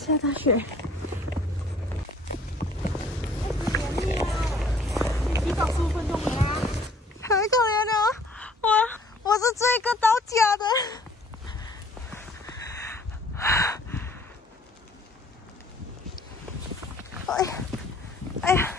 下大雪。提早15分钟回来啊！很可怜的，我是这个到家的。哎呀！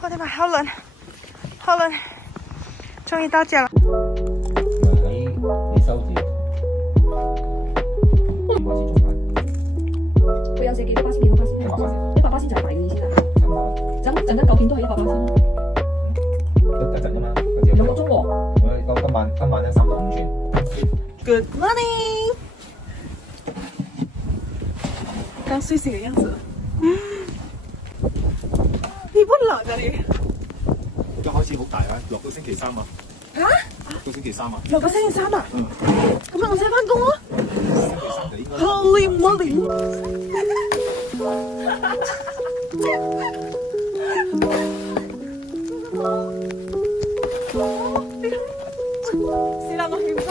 我的妈，好冷，好冷！终于到家了。你收住。佢有寫幾多巴仙幾多巴仙？100巴仙就係買嘅意思啦。陣間9點都係100巴仙咯。一陣啫嘛，2個鐘喎。今晚咧3到5轉。Good morning。刚睡醒的样子。你不冷啊你？一開始好大啊，落到星期3啊。啊？到星期3啊。落個星期3啊？嗯。咁咪我先翻工咯。星期3就應該。Holy moly！ 是啦，我起翻。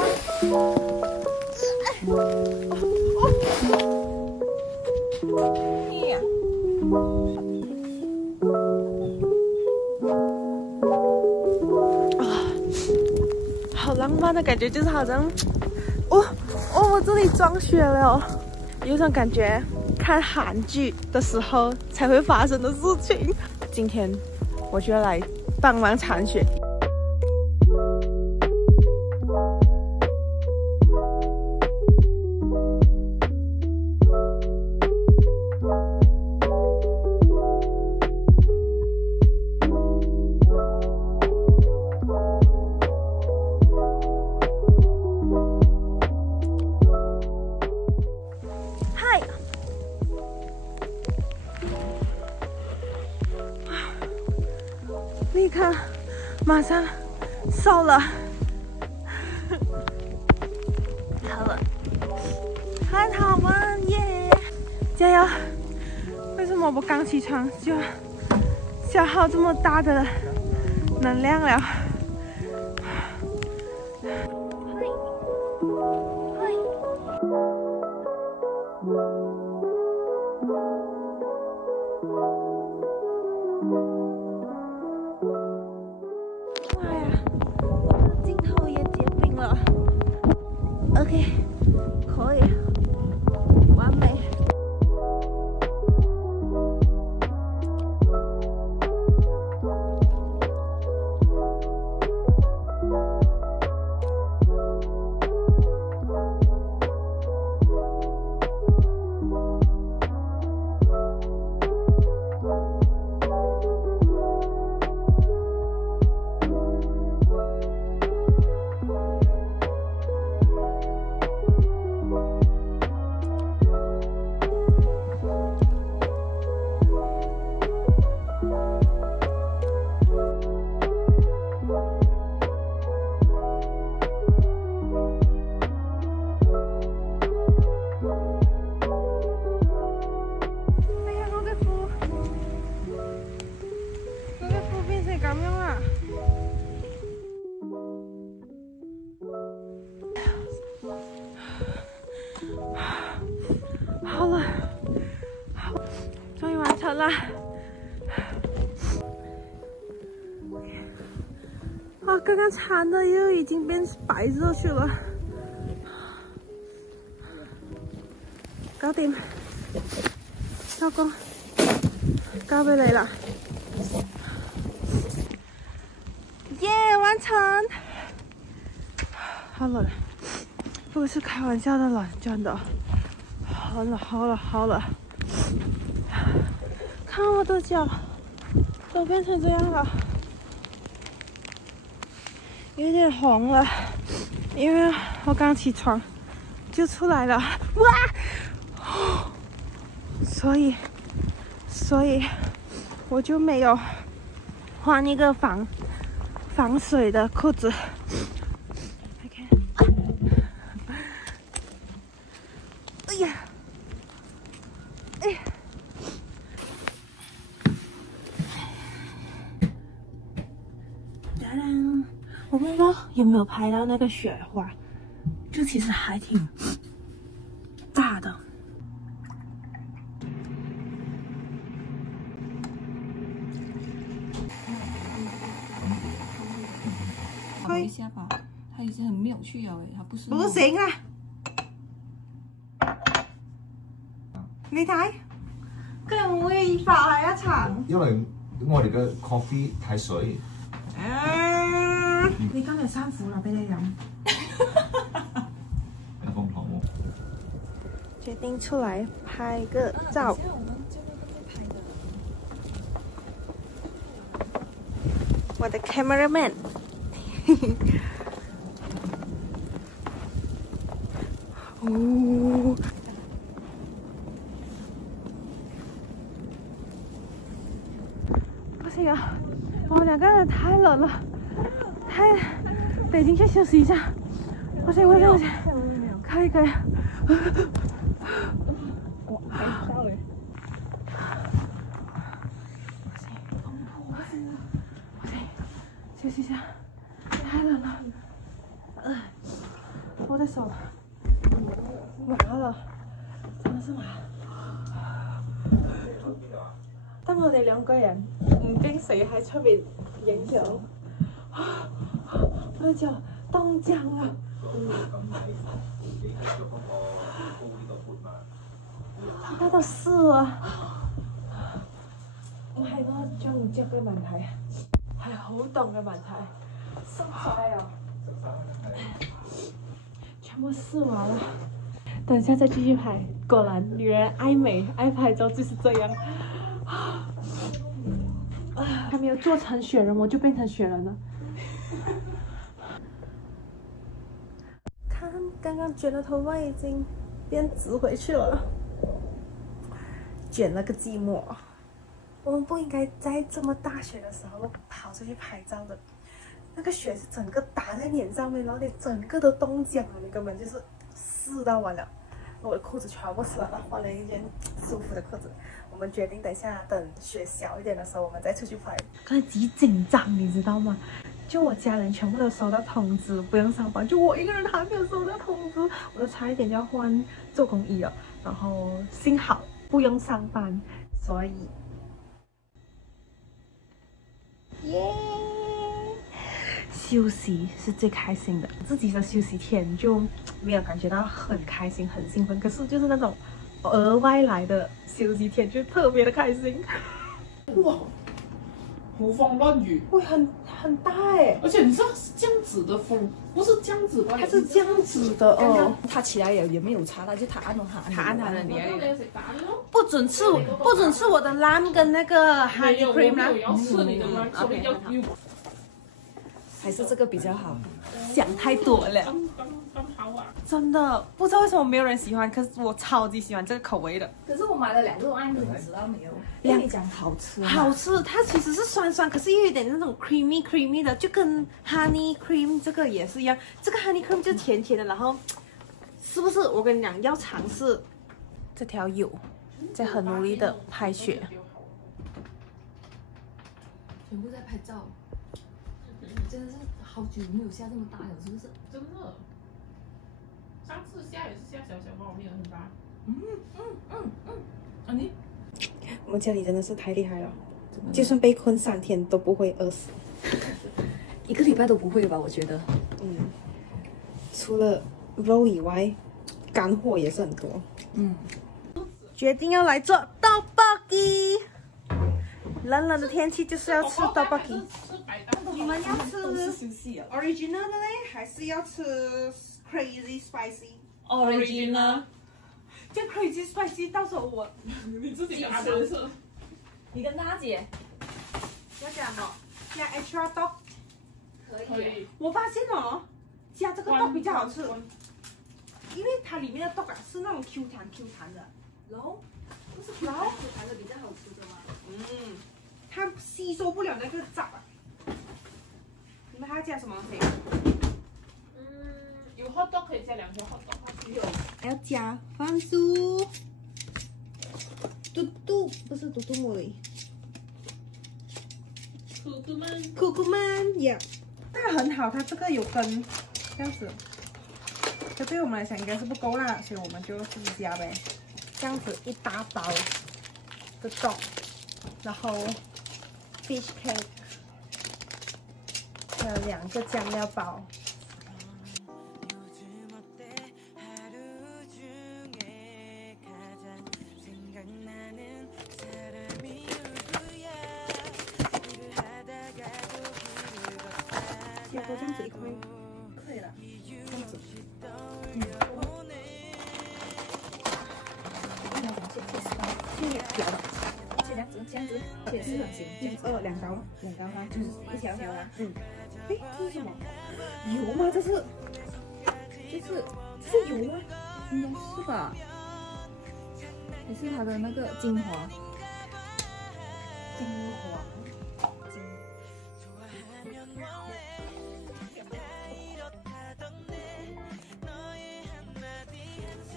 好浪漫的感觉，就是好像，我这里装雪了，有种感觉看韩剧的时候才会发生的事情。今天我就要来帮忙铲雪。立刻，马上瘦了，好了，很好玩耶！加油！为什么我刚起床就消耗这么大的能量了？OK， 可以，完美。好了，终于完成了。啊，刚刚铲的又已經變白色去了。搞掂，收工，交俾你啦。耶，完成！好冷，不是开玩笑的冷，真的。好冷，好冷，好冷！看我的脚都变成这样了，有点红了，因为我刚起床就出来了，哇！所以我就没有换一个防水的裤子。哎呀！当然，我不知道有没有拍到那个雪花，就其实还挺漂亮的。 我不知道有没有拍到那个雪花，就其实还挺漂亮的。 我不知道有没有拍到那个雪花，就其实还挺漂亮的。 我们有没有拍到那个雪花？就其实还挺去了诶，它不是。不行啊！你睇，跟威化係一層。因為我哋嘅 coffee 太水。你今日3苦啦，俾你飲。很瘋狂哦。決定出來拍個照。我的 cameraman。哦。不行啊，我们2個人太冷了，得進去休息一下。不行，可以。我拍到了。不行，休息一下，太冷了。我的手麻了，真的是麻。當我哋2個人唔驚死喺出面影相，我就凍僵啦。睇到4啊！唔係我着唔着嘅問題，係好凍嘅問題，濕晒啊！全部試完了，等下再繼續拍。果然，女人愛美愛拍照就是這樣。還沒有做成雪人，我就變成雪人了。看，剛剛捲的頭髮已經變直回去了，捲了個寂寞。我們不應該在這麼大雪的時候跑出去拍照的。那個雪是整個打在臉上面，然後你整個都凍僵了，你根本就是濕到完了。我的褲子全部濕了，換了一件舒服的褲子。我們決定等雪小一點的時候，我們再出去拍。剛才幾緊張，你知道嗎？就我家人全部都收到通知，不用上班，就我一個人還沒有收到通知，我都差一點就要換做工衣了。然後幸好不用上班，所以，耶！休息是最開心的，自己的休息天就沒有感覺到很開心、很興奮。可是就是那種額外來的休息天，就特別的開心。哇，好放亂雨，會很大哎！而且你知道是這樣子的風，不是這樣子的，它是這樣子的哦。它起來也沒有擦，它就它按了它按它的臉。你要食蛋咯，不准吃我的 lamb 跟那個 honey 沒有 cream 啦。我要吃你的嗎？所以要還是這個比較好。想太多了，剛好啊。真的不知道為什麼沒有人喜歡，可是我超級喜歡這個口味的。可是我買了2個案子，你知道沒有？跟你講好吃，好吃，它其實是酸酸，可是又有點那種 creamy 的，就跟 honey cream 這個也是一樣。這個 honey cream 就甜甜的，然後是不是？我跟你講，要嘗試這條友在很努力的拍雪，全部在拍照。真的是好久沒有下這麼大了，是不是？真的，上次下也是下小包，沒有很大。啊你？我們家裡真的是太厲害了，就算被困3天都不會餓死。1個禮拜都不會吧？我覺得。除了肉以外，乾貨也是很多。決定要來做떡볶이。冷冷的天氣就是要吃떡볶이。你們要吃 original 的嘞，還是要吃 crazy spicy？original。這 crazy spicy 到時候我你自己拿着吃。你跟大姐要加什麼？加 extra dog。可以。我發現哦，加這個 dog 比較好吃，因為它裡面的 dog 是那種 Q 彈的。然後不是 Q 彈的比較好吃的嗎？它吸收不了那個汁啊。你們還要加什麼東西？有 hot dog 可以加2條 hot dog。有。還要加番薯、嘟不是嘟茉莉，苦苦曼呀，這個很好，它這個有根，這樣子。這對我們來講應該是不夠啦，所以我們就自己加唄。這樣子一大包的豆，然後 fish cake，還有2個醬料包。条的，而且这样子，而且是很轻，这样子2刀吗？就是一条条啊。嗯。哎，这是什么？油吗？这是油吗？应该是吧。也是它的那个精华。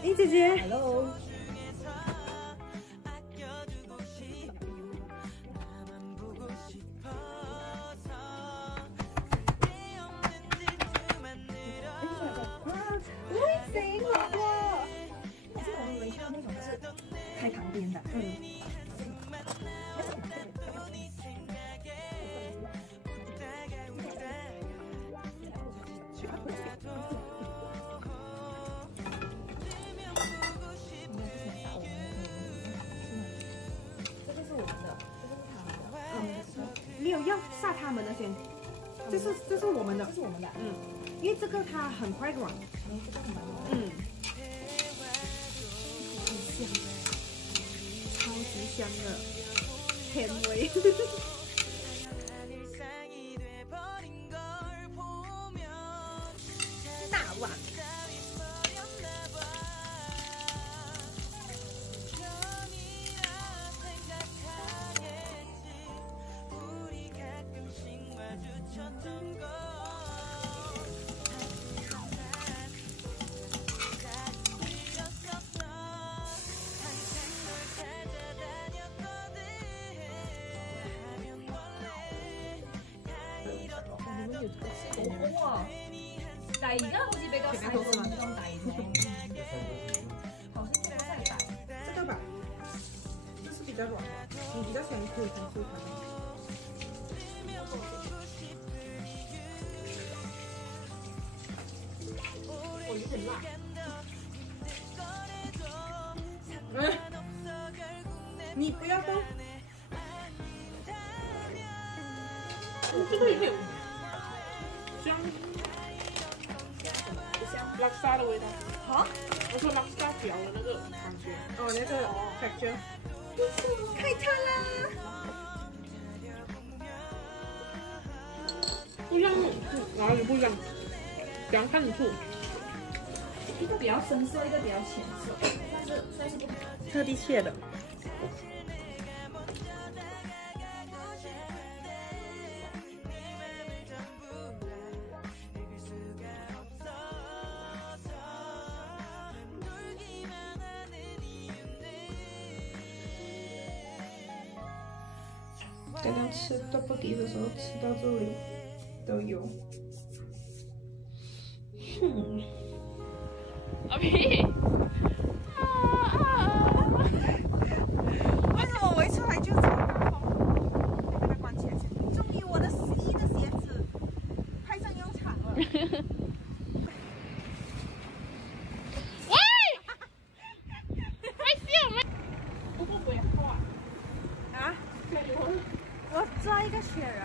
哎，姐姐 ，Hello。开旁边的，这个是我们的，这个是他们的，没有要杀他们的先，这是我们的，这是我们的，因为这个它很快软，这个很软，超级香的甜味。大碗。哇！但而家好似比較細個咁大啫，好像這個再大。这个吧，这是比较软的，你比较想可以尝试看。我有点辣。你不要动。这个也有香，拉沙的味道。好，我说拉沙条的那个感觉。哦，那个 texture， 开餐啦！不一样，哪里不一样？怎样看得出？一個比較深色，一個比較淺色，算是不同。特地切的。刚刚吃떡볶이的时候吃到这里都有。阿皮，为什么我一出来就这么风？把它关起来。终于我的11的鞋子派上用场了。喂，还笑吗？不过不要画啊！我抓一个雪人。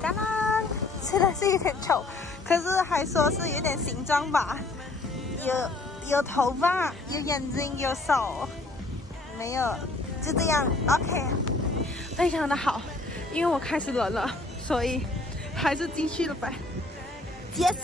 当然，吃的是有点丑，可是还说是有点形状吧，有头发，有眼睛，有手，没有，就这样 ，OK， 非常的好，因为我开始冷了，所以还是继续了吧，结束。